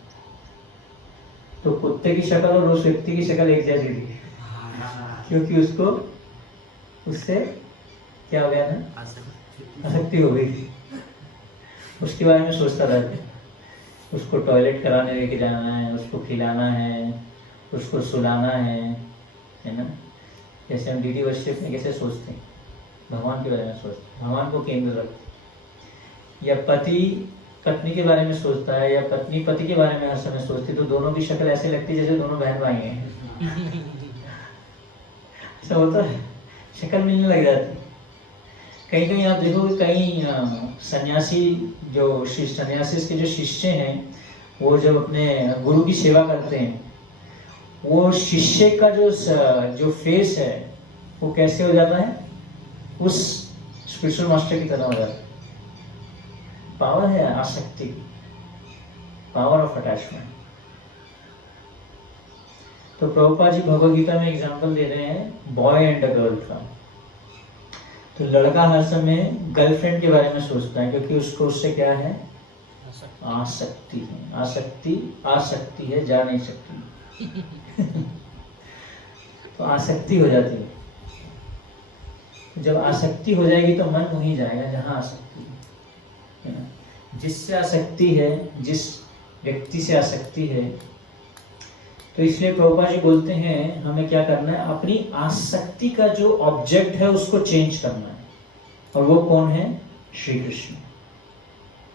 तो कुत्ते की शक्ल और उस व्यक्ति की शक्ल एक जैसी थी, क्योंकि उसको उससे क्या हो गया था? आसक्ति हो गई थी। उसके बारे में सोचता रहता, उसको टॉयलेट कराने लेके जाना है, उसको खिलाना है, उसको सुलाना है ना। जैसे हम डीडी वर्शिप में कैसे सोचते हैं, भगवान के बारे में सोचते हैं, भगवान को केंद्र रखते हैं। या पति पत्नी के बारे में सोचता है, या पत्नी पति के बारे में हर समय सोचती, तो दोनों की शक्ल ऐसे लगती है जैसे दोनों बहन भाई हैं। ऐसा होता है, शक्ल मिलने लग जाती। कहीं कहीं आप देखोगे, कहीं सन्यासी के जो शिष्य हैं, वो जब अपने गुरु की सेवा करते हैं, वो शिष्य का जो फेस है वो कैसे हो जाता है? उस स्पिरिचुअल मास्टर की तरह हो जाता है। पावर है आसक्ति, पावर ऑफ अटैचमेंट। तो प्रभुपाद जी भगवद गीता में एग्जांपल दे रहे हैं बॉय एंड अ गर्ल का। तो लड़का हर समय गर्लफ्रेंड के बारे में सोचता है, क्योंकि उसको उससे क्या है? आसक्ति है। आसक्ति है, जा नहीं सकती। तो आसक्ति हो जाती है। जब आसक्ति हो जाएगी तो मन वहीं जाएगा जहां आसक्ति है। जिससे आसक्ति है, जिस व्यक्ति से आसक्ति है, तो इसलिए प्रभुपाद जी बोलते हैं हमें क्या करना है? अपनी आसक्ति का जो ऑब्जेक्ट है उसको चेंज करना है। और वो कौन है? Shri Krishna,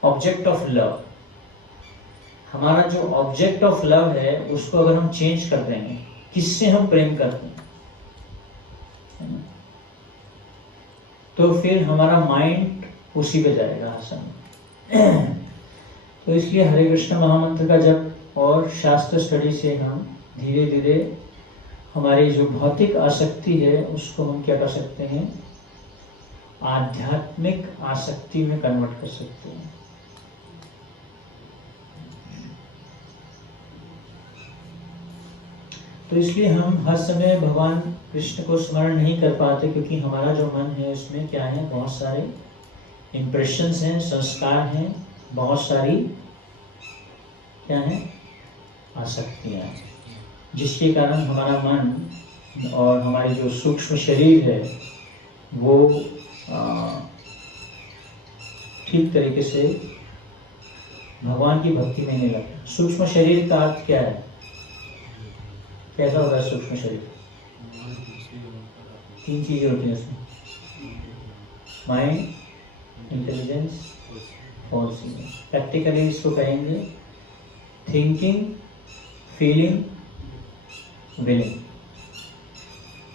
object of love. हमारा जो ऑब्जेक्ट ऑफ लव है उसको अगर हम चेंज कर देंगे, किससे हम प्रेम करते हैं, तो फिर हमारा माइंड उसी पे जाएगा हर समय। तो इसलिए हरे कृष्ण महामंत्र का जप और शास्त्र स्टडी से हम धीरे धीरे हमारी जो भौतिक आसक्ति है उसको हम क्या कर सकते हैं? आध्यात्मिक आसक्ति में कन्वर्ट कर सकते हैं। तो इसलिए हम हर समय भगवान कृष्ण को स्मरण नहीं कर पाते, क्योंकि हमारा जो मन है उसमें क्या है? बहुत सारे इम्प्रेशंस हैं, संस्कार हैं, बहुत सारी क्या है? आसक्तियां हैं, जिसके कारण हमारा मन और हमारी जो सूक्ष्म शरीर है वो ठीक तरीके से भगवान की भक्ति में नहीं लगता। सूक्ष्म शरीर का अर्थ क्या है? कैसा होगा सूक्ष्म शरीर? 3 चीजें होती हैं उसमें, माइंड, इंटेलिजेंस, फोर्सिंग। प्रैक्टिकली इसको कहेंगे थिंकिंग, फीलिंग, विलिंग।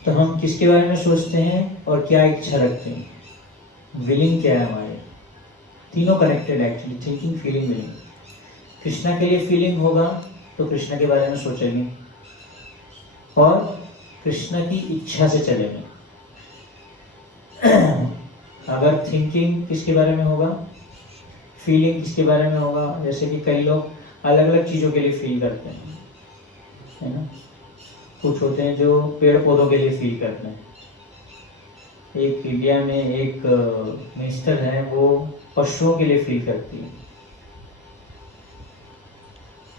तो हम किसके बारे में सोचते हैं और क्या इच्छा रखते हैं, विलिंग क्या है हमारे, तीनों connected actually, thinking feeling willing. Krishna के लिए फीलिंग होगा तो कृष्णा के बारे में सोचेंगे और कृष्णा की इच्छा से चलेंगे। अगर थिंकिंग किसके बारे में होगा, फीलिंग किसके बारे में होगा, जैसे कि कई लोग अलग अलग चीज़ों के लिए फील करते हैं, है ना। कुछ होते हैं जो पेड़ पौधों के लिए फील करते हैं। एक इंडिया में एक मिनिस्टर है, वो पशुओं के लिए फील करती है,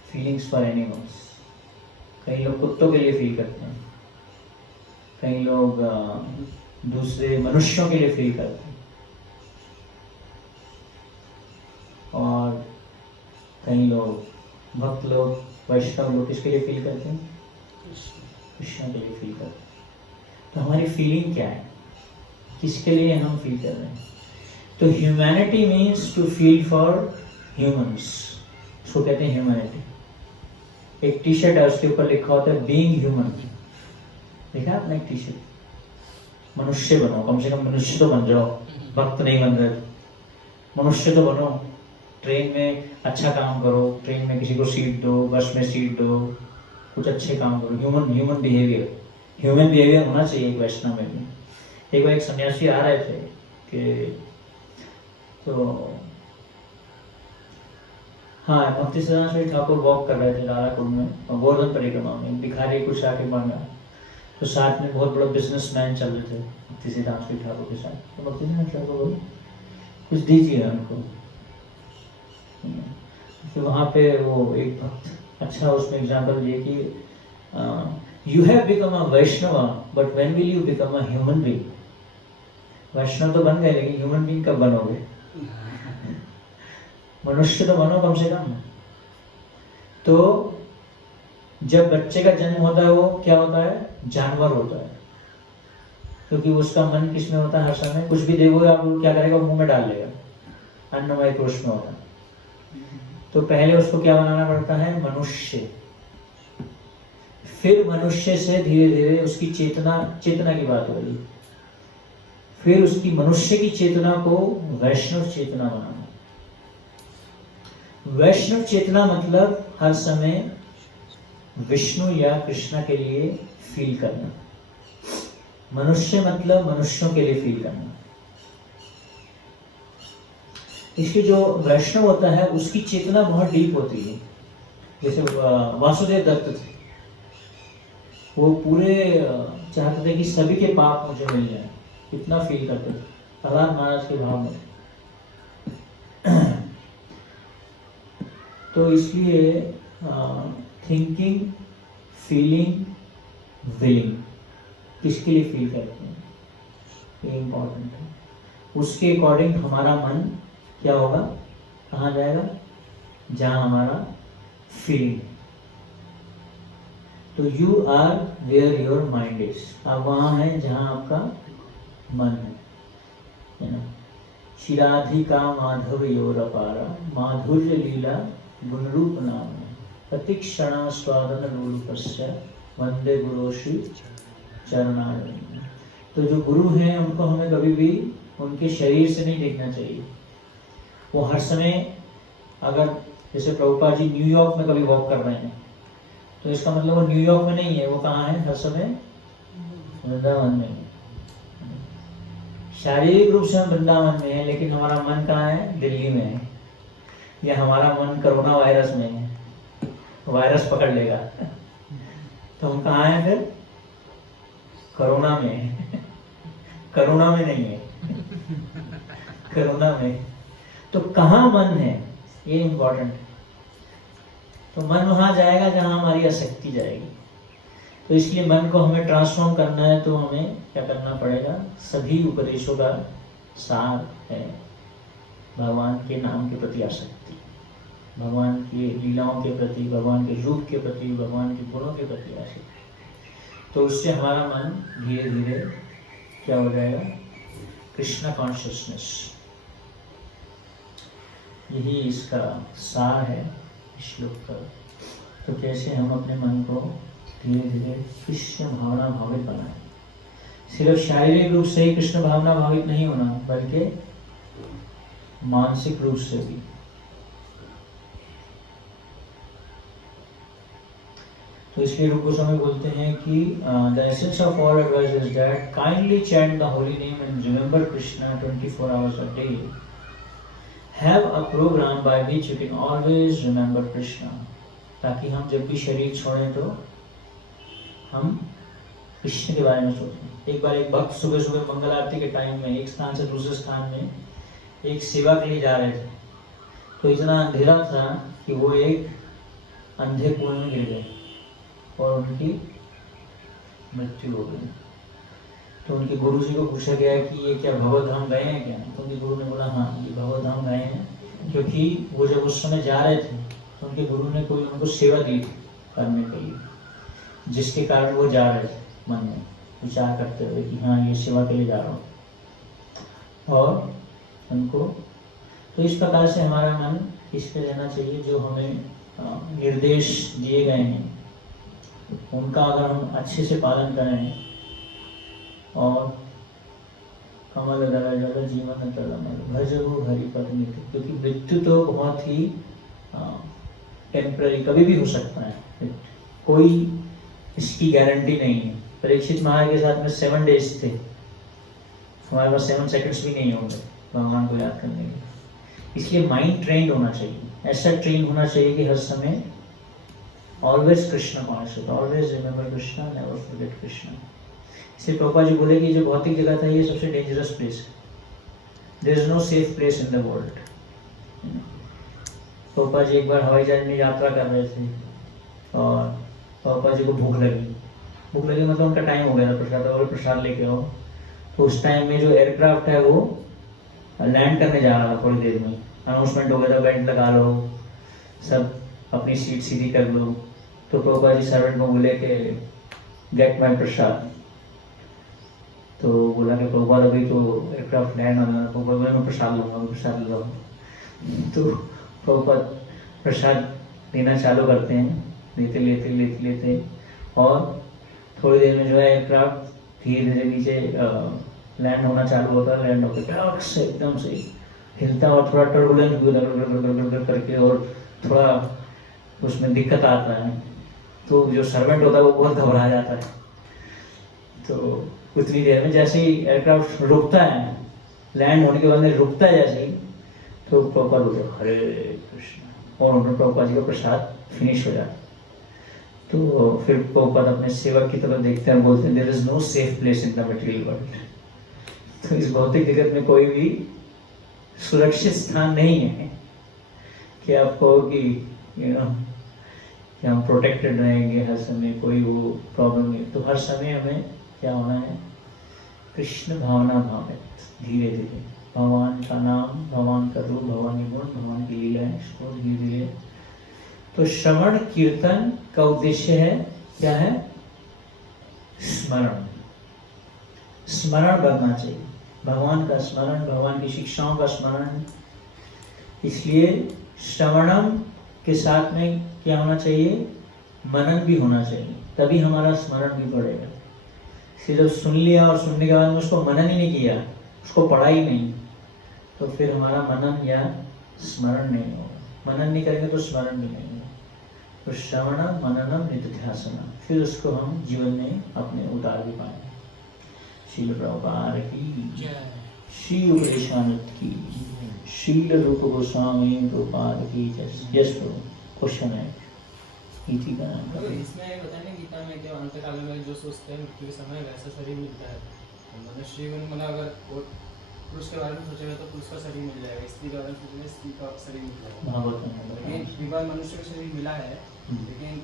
फीलिंग्स फॉर एनिमल्स। कई लोग कुत्तों के लिए फील करते हैं, कई लोग दूसरे मनुष्यों के लिए फील करते हैं, और कई लोग भक्त लोग वैष्णव लोग किसके लिए फील करते हैं, कृष्ण के लिए फील करते हैं। तो हमारी फीलिंग क्या है, किसके लिए हम फील कर रहे हैं। तो humanity means to feel for humans, उसको कहते हैं ह्यूमैनिटी। एक टी शर्ट है, उसके ऊपर लिखा होता है बीइंग ह्यूमन, देखा आपने एक टी शर्ट। मनुष्य बनो, कम से कम मनुष्य तो बन जाओ, भक्त नहीं बन रहे, मनुष्य तो बनो। ट्रेन में अच्छा काम करो, ट्रेन में किसी को सीट दो, बस में सीट दो, कुछ अच्छे काम करो, ह्यूमन बिहेवियर होना चाहिए एक वैष्णव में भी। एक बार एक सन्यासी आ रहे थे कि तो हाँ, भक्ति सिद्धांत ठाकुर वॉक कर रहे थे राधाकुंड में, गोवर्धन परिक्रमा में। भिखारी कुछ आके मांगा, तो साथ में बहुत बड़ा बिजनेसमैन चल रहे थे भक्ति सिद्धांत ठाकुर के साथ। तो भक्ति सिद्धांत ठाकुर बोले कुछ दीजिए उनको। तो वहाँ पे वो एक भक्त अच्छा उसमें एग्जाम्पल दिए कि you have become a Vaishnav but when will you become a human being. Vaishnav तो बन गए, लेकिन ह्यूमन बीइंग कब बनोगे, मनुष्य तो बनो कम से कम। तो जब बच्चे का जन्म होता है वो क्या होता है, जानवर होता है, क्योंकि उसका मन किसमें होता है, हर समय कुछ भी देखोगे आप क्या करेगा, मुंह में डाल लेगा, अन्नमय कोश में होता है। तो पहले उसको क्या बनाना पड़ता है, मनुष्य। फिर मनुष्य से धीरे धीरे उसकी चेतना की बात हो रही, फिर उसकी मनुष्य की चेतना को वैष्णव चेतना बनाना। वैष्णव चेतना मतलब हर समय विष्णु या कृष्णा के लिए फील करना। मनुष्य मतलब मनुष्यों के लिए फील करना। इसलिए जो वैष्णव होता है उसकी चेतना बहुत डीप होती है। जैसे वासुदेव दत्त थे, वो पूरे चाहते थे कि सभी के पाप मुझे मिल जाए, इतना फील करते थे प्रहलाद महाराज के भाव में। तो इसलिए थिंकिंग, फीलिंग, विलिंग, किसके लिए फील करते हैं, ये इम्पोर्टेंट है। उसके अकॉर्डिंग हमारा मन क्या होगा, कहाँ जाएगा, जहाँ हमारा फीलिंग। तो you are where your mind is, आप वहाँ हैं जहाँ आपका मन है ना। शिराधिका माधव योर अपारा, माधुर्य लीला गुण रूप नाम, प्रतीक्षणा स्वादन लोलुपस्य, वंदे गुरु श्री चरणारविंद। तो जो गुरु हैं उनको हमें कभी भी उनके शरीर से नहीं देखना चाहिए। वो हर समय, अगर जैसे प्रभुपाद जी न्यूयॉर्क में कभी वॉक कर रहे हैं, तो इसका मतलब वो न्यूयॉर्क में नहीं है, वो कहाँ है, हर समय वृंदावन में। शारीरिक रूप से हम वृंदावन में है, लेकिन हमारा मन कहाँ है, दिल्ली में है, या हमारा मन कोरोना वायरस में है, वायरस पकड़ लेगा। तो हम कहाँ हैं फिर, कोरोना में है, करुणा में नहीं है, कोरोना में। तो कहाँ मन है, ये इम्पोर्टेंट है। तो मन वहाँ जाएगा जहाँ हमारी आसक्ति जाएगी। तो इसलिए मन को हमें ट्रांसफॉर्म करना है, तो हमें क्या करना पड़ेगा, सभी उपदेशों का सार है भगवान के नाम के प्रति आसक्ति, भगवान की लीलाओं के प्रति, भगवान के रूप के प्रति, भगवान के गुणों के प्रति आसक्ति। तो उससे हमारा मन धीरे धीरे क्या हो जाएगा, कृष्णा कॉन्शियसनेस। यही इसका सार है श्लोक का। तो कैसे हम अपने मन को धीरे धीरे कृष्ण भावना भावित बनाएं। सिर्फ शारीरिक रूप से ही कृष्ण भावना भावित नहीं होना, बल्कि मानसिक रूप से भी। तो इसलिए रूप गोस्वामी बोलते हैं कि the essence of all advice is that kindly chant the holy name and remember Krishna 24 hours a day. Have a program by which you can always remember Krishna, ताकि हम जब भी शरीर छोड़ें तो हम कृष्ण के बारे में सोचें। एक बार एक भक्त सुबह सुबह मंगल आरती के टाइम में एक स्थान से दूसरे स्थान में एक सेवा के लिए जा रहे थे, तो इतना अंधेरा था कि वो एक अंधे कुएं में गिर गए और उनकी मृत्यु हो गई। तो उनके गुरु जी को पूछा गया कि ये क्या भवधाम गए हैं क्या? तो उनके गुरु ने बोला हाँ, ये भवधाम गए हैं, क्योंकि वो जब उस समय जा रहे थे तो उनके गुरु ने कोई उनको सेवा दी थी करने के लिए, जिसके कारण वो जा रहे थे मन में विचार करते हुए कि हाँ ये सेवा के लिए जा रहा हूँ। और उनको तो इस प्रकार से हमारा मन इस पे रहना चाहिए, जो हमें निर्देश दिए गए हैं उनका अगर हम अच्छे से पालन करें और कमल दल जल जीवन तलमल भजहु हरि पद नित्य, क्योंकि मृत्यु तो बहुत ही टेम्पररी कभी भी हो सकता है, कोई इसकी गारंटी नहीं है। परीक्षित महाराज के साथ में 7 days थे, हमारे पास 7 seconds भी नहीं होंगे भगवान को याद करने के। इसलिए माइंड ट्रेंड होना चाहिए, ऐसा ट्रेन होना चाहिए कि हर समय always Krishna conscious, always remember Krishna, never forget Krishna. इसलिए प्रभुपाद जी बोले कि जो भौतिक जगत है ये सबसे डेंजरस प्लेस है, there is no safe place in the world. Prabhupada ji एक बार हवाई जहाज में यात्रा कर रहे थे और प्रभुपाद जी को भूख लगी मतलब उनका टाइम हो गया था प्रसाद, और प्रसाद लेके आओ। तो उस टाइम में जो एयरक्राफ्ट है वो लैंड करने जा रहा था, थोड़ी देर में अनाउंसमेंट हो गया था बेल्ट लगा लो, सब अपनी सीट सीधी कर लो। तो प्रभुपाद जी सर्वेंट को बोले कि गेट माय प्रसाद। तो बोला कि प्रभुपाद अभी तो एयरक्राफ्ट लैंड होना है। प्रभुपाद बोले मैं प्रसाद लूँगा, मैं प्रसाद ले जाऊँ। तो प्रभुपाद प्रसाद देना चालू करते हैं, लेते और थोड़ी देर में जो है एयरक्राफ्ट धीरे धीरे नीचे लैंड होना चालू होता है। लैंड होकर से एकदम से हिलता और थोड़ा टर्बुलेंस करके और थोड़ा उसमें दिक्कत आता है। तो जो सर्वेंट होता है वो बहुत घबरा जाता है। तो उतनी देर में जैसे ही एयरक्राफ्ट रुकता है, लैंड होने के बाद में रुकता है जैसे ही, तो प्रभुपाद बोलते हरे कृष्ण, और उन्होंने प्रभुपाद जी का प्रसाद फिनिश हो जाता। तो फिर प्रभुपाद अपने सेवक की तरफ देखते हैं, बोलते हैं there is no safe place in the material world. तो इस भौतिक जगत में कोई भी सुरक्षित स्थान नहीं है कि आप कहो कि कि हम प्रोटेक्टेड रहेंगे हर समय, कोई वो प्रॉब्लम नहीं। तो हर समय हमें क्या होना है, कृष्ण भावना भावित, धीरे धीरे भगवान का नाम, भगवान का रूप, भगवान की गुण, भगवान की लीला है, इसको धीरे धीरे। तो श्रवण कीर्तन का उद्देश्य है क्या है, स्मरण, स्मरण बनना चाहिए, भगवान का स्मरण, भगवान की शिक्षाओं का स्मरण। इसलिए श्रवणम के साथ में क्या होना चाहिए, मनन भी होना चाहिए, तभी हमारा स्मरण भी बढ़ेगा। सिर्फ सुन लिया और सुनने के बाद में उसको मनन ही नहीं किया, उसको पढ़ा ही नहीं, तो फिर हमारा मनन या स्मरण नहीं होगा। मनन नहीं करेंगे तो स्मरण भी नहीं होगा। तो श्रवण मननम निधिध्यासन, फिर उसको हम जीवन में अपने उतार भी पाएंगे। शील प्रभुपाद की, श्री उपदेशानंद की, शील रूप गोस्वामी प्रभुपाद की। यस प्रभु, क्वेश्चन है इसी का नाम तो इसमें बताया ना गीता में कि अंतकाल में जो सोचते हैं मृत्यु के समय वैसा शरीर मिलता है। मनुष्य मतलब अगर पुरुष के बारे में सोचेगा तो पुरुष का शरीर मिल जाएगा, स्त्री के बारे में सोचेगा स्त्री का शरीर मिल जाएगा। लेकिन विवाह मनुष्य का शरीर मिला है, लेकिन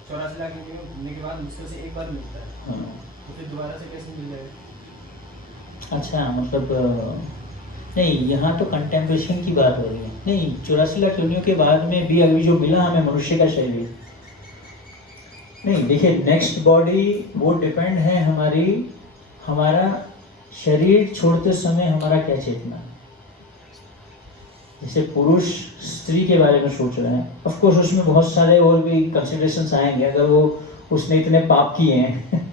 84 लाख होने के बाद मुश्किल से एक बार मिलता है, तो फिर दोबारा से कैसे मिल जाएगा? अच्छा, मतलब नहीं, यहाँ तो कंटेम्पलेशन की बात हो रही है। नहीं, 84 लाख योनियों के बाद में भी अभी जो मिला हमें मनुष्य का शरीर, नहीं देखिए, नेक्स्ट बॉडी वो डिपेंड है हमारा शरीर छोड़ते समय हमारा क्या चेतना। जैसे पुरुष स्त्री के बारे में सोच रहे हैं, ऑफ कोर्स उसमें बहुत सारे और भी कंसिडरेशंस आएंगे, अगर वो उसने इतने पाप किए हैं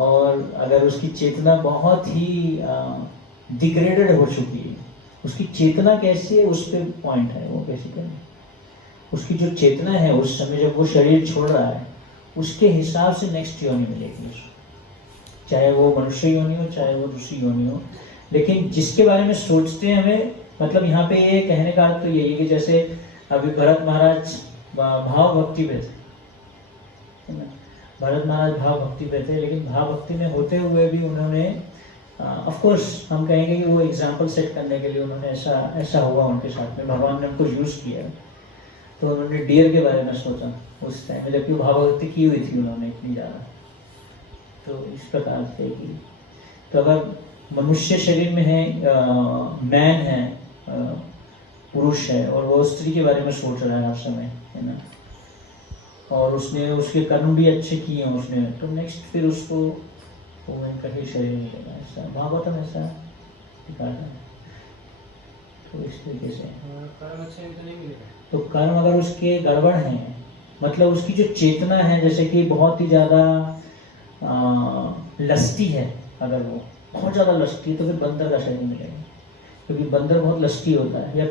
और अगर उसकी चेतना बहुत ही डिग्रेडेड हो चुकी है, उसकी चेतना कैसी है उस पर पॉइंट है वो बेसिकली। उसकी जो चेतना है उस समय जब वो शरीर छोड़ रहा है उसके हिसाब से नेक्स्ट योनि मिलेगी उसको, चाहे वो मनुष्य योनि हो चाहे वो ऋषि योनि हो। लेकिन जिसके बारे में सोचते हैं हमें, मतलब यहाँ पे ये कहने का अर्थ तो यही है कि जैसे अभी भरत महाराज भाव भक्ति पे थे, है ना, भरत महाराज भाव भक्ति पे थे, लेकिन भाव भक्ति में होते हुए भी उन्होंने ऑफ कोर्स हम कहेंगे कि वो एग्जाम्पल सेट करने के लिए उन्होंने ऐसा हुआ उनके साथ में, भगवान ने उनको यूज़ किया, तो उन्होंने डियर के बारे में सोचा उस टाइम में, जबकि भाव भक्ति की हुई थी उन्होंने इतनी ज़्यादा। तो इस प्रकार से कि तो अगर मनुष्य शरीर में है, मैन है, पुरुष है, और वो स्त्री के बारे में सोच रहा है हर समय, है ना, और उसने उसके कर्म भी अच्छे किए हैं उसने, तो नेक्स्ट फिर उसको इनका ही शरीर मिलेगा, ऐसा भागवतम ऐसा दिखाता है। तो इस तरीके से कर्म अच्छे तो नहीं मिलेगा, तो कर्म अगर उसके गड़बड़ हैं, मतलब उसकी जो चेतना है जैसे कि बहुत ही ज़्यादा लस्टी है, अगर वो बहुत ज़्यादा लस्टी है तो फिर बंदर का शरीर मिलेगा, क्योंकि बंदर बहुत लस्टी होता है, या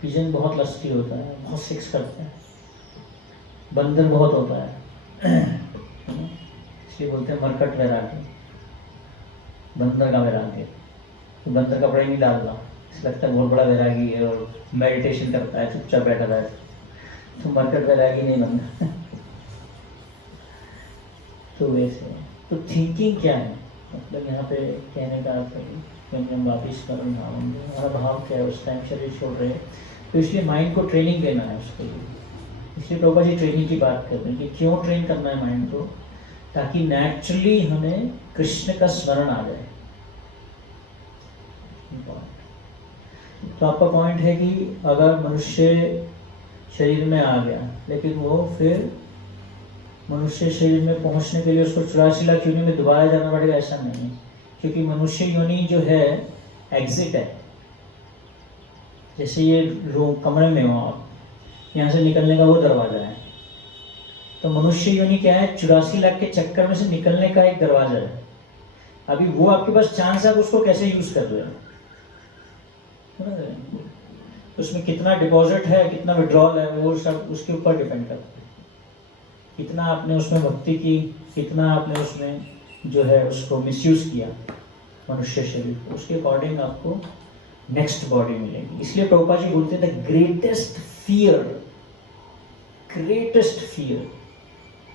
पिजन बहुत लस्टी होता है, बहुत सेक्स करता है, बंदर बहुत होता है इसलिए बोलते हैं मरकट वैराग्य, बंदर का वैराग्य। तो बंदर कपड़ा ही नहीं डालता, इसलिए लगता है बहुत बड़ा वैरागी है और मेडिटेशन करता है, चुपचाप बैठा है, तो मरकट वैरागी नहीं बनता तो वैसे तो थिंकिंग क्या है, मतलब यहाँ पे कहने का अर्थ है कि हम वापिस करें हमारा भाव क्या है उस टाइम शरीर छोड़ रहे हैं, तो इसलिए माइंड को ट्रेनिंग देना है उसके लिए। इसलिए प्रभुपा जी ट्रेनिंग की बात करते हैं कि क्यों ट्रेन करना है माइंड को, ताकि नेचुरली हमें कृष्ण का स्मरण आ जाए। तो आपका पॉइंट है कि अगर मनुष्य शरीर में आ गया, लेकिन वो फिर मनुष्य शरीर में पहुंचने के लिए उसको 84 लाख योनि में दोबारा जाना पड़ेगा, ऐसा नहीं है, क्योंकि मनुष्य योनि जो है एग्जिट है। जैसे ये कमरे में हो आप, यहाँ से निकलने का वो दरवाजा है, तो मनुष्य योनि क्या है, 84 लाख के चक्कर में से निकलने का एक दरवाजा है। अभी वो आपके पास चांस है, आप उसको कैसे यूज कर रहे हो, उसमें कितना डिपॉजिट है, कितना विड्रॉल है, वो सब उसके ऊपर डिपेंड करता है। कितना आपने उसमें भक्ति की, कितना आपने उसमें जो है उसको मिसयूज किया मनुष्य शरीर को, उसके अकॉर्डिंग आपको नेक्स्ट बॉडी मिलेगी। इसलिए प्रभुपाद जी बोलते हैं greatest fear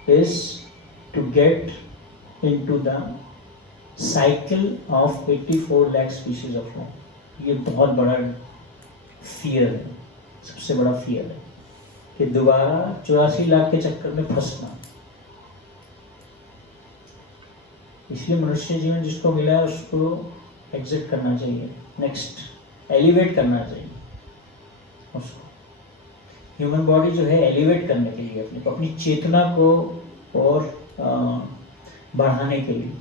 is to get into the cycle of 84 lakh species of life। ये बहुत बड़ा फियर है, सबसे बड़ा फियर है कि दोबारा 84 लाख के चक्कर में फंसना। इसलिए मनुष्य जीवन जिसको मिला है उसको एग्जिट करना चाहिए, नेक्स्ट एलिवेट करना चाहिए उसको। ह्यूमन बॉडी जो है एलिवेट करने के लिए अपनी चेतना को और बढ़ाने के लिए,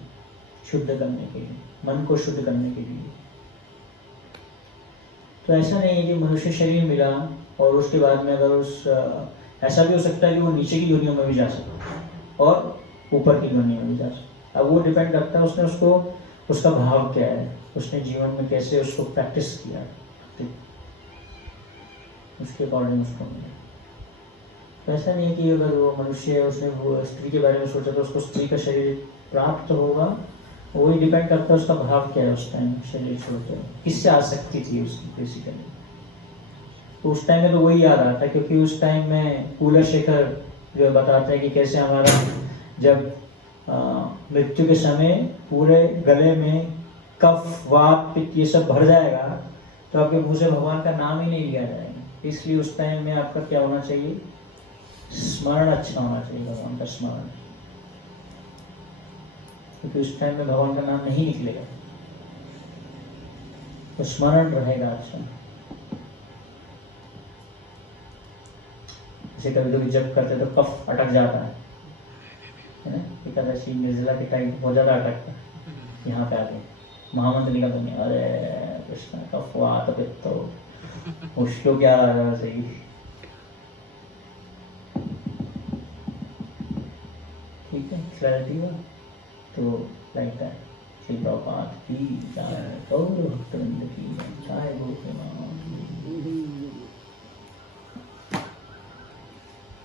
शुद्ध करने के लिए, मन को शुद्ध करने के लिए। तो ऐसा नहीं है कि मनुष्य शरीर मिला और उसके बाद में अगर ऐसा भी हो सकता है कि वो नीचे की योनियों में भी जा सकता है और ऊपर की योनियों में भी जा सकता है। अब वो डिपेंड करता है उसने उसका भाव क्या है, उसने जीवन में कैसे उसको प्रैक्टिस किया, उसके अकॉर्डिंग उसको मिला। तो ऐसा नहीं है कि अगर वो मनुष्य है उसने वो स्त्री के बारे में सोचा तो उसको स्त्री का शरीर प्राप्त होगा, वही डिपेंड करता है उसका भाव क्या है उस टाइम शरीर छोड़ते हैं, किससे आसक्ति थी उसकी बेसिकली। तो उस टाइम में तो वही याद आता है, क्योंकि उस टाइम में कूलर शेखर जो बताते हैं कि कैसे हमारा जब मृत्यु के समय पूरे गले में कफ वात पित्त ये सब भर जाएगा तो आपके मुंह से भगवान का नाम ही नहीं लिया जाएगा। इसलिए उस टाइम में आपका क्या होना चाहिए, स्मरण अच्छा होना चाहिए, भगवान का स्मरण, क्योंकि उस टाइम में भगवान का नाम नहीं निकलेगा, तो स्मरण रहेगा अच्छा। जैसे कभी कभी जब करते तो कफ अटक जाता है ना, एकादशी निर्जला के टाइम बहुत ज़्यादा अटकता है, यहाँ पे आके महामंत्र निकल नहीं, अरे कृष्ण कफ वात पित्त उसको क्या सही। ठीक है, क्लैरिटी हुआ? तो लाइक दैट। श्री प्रभुपाद की जय, गौर भक्तवृंद की जय, बोल के मामा की।